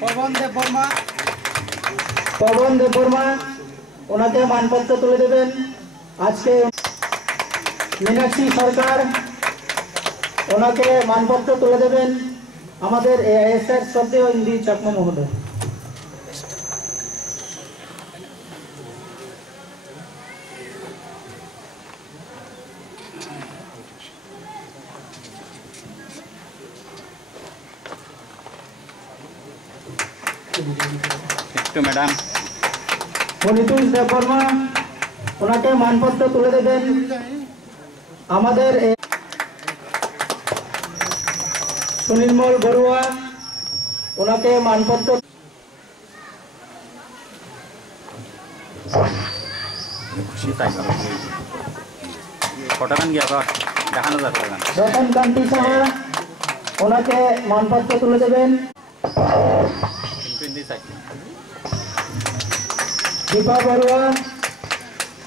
পবন দেব বর্মা ওনাকে মানপত্র তুলে দেবেন। আজকে মীনাক্ষী সরকার ওনাকে মানপত্র তুলে দেবেন আমাদের এআইএসআর শ্রদ্ধেয় ইন্দ্রি চাকমা মহোদয়। ম্যাডাম মনিতুষ দেববর্মা ওনাকে মানপত্র তুলে দেবেন আমাদের সুনীলমল বড়ুয়া ওনাকে মানপত্র রতনকান্তি সাহা ওনাকে মানপত্র তুলে দেবেন। দীপা বড়ুয়া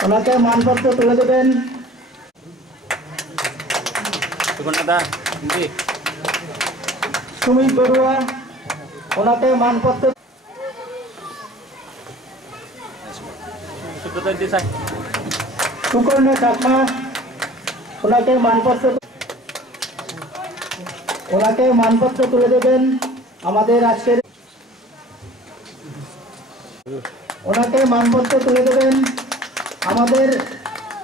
ওনাকে মানপত্র তুলে দেবেন। সুমিত বড়ুয়া ওনাকে মানপত্র সুকর্ণ চাকমা ওনাকে মানপত্র তুলে দেবেন আমাদের আজকের ওনাকে মানপত্র তুলে দেবেন আমাদের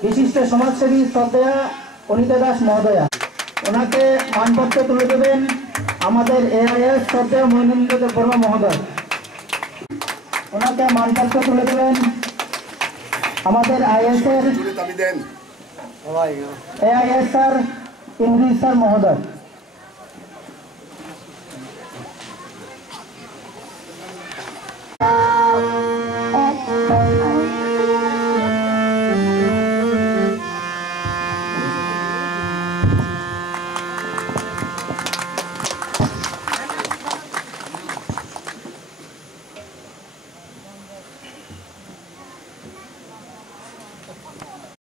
বিশিষ্ট সমাজসেবী শ্রদ্ধেয়া অনিতা দাস মহোদয়া। ওনাকে মানপত্র তুলে দেবেন আমাদের এআইএস শ্রদ্ধেয় মহেন্দ্র দেব বর্মা মহোদয়। ওনাকে মানপত্র তুলে দেবেন আমাদের এআইএসআর ইংরেজ স্যার মহোদয়।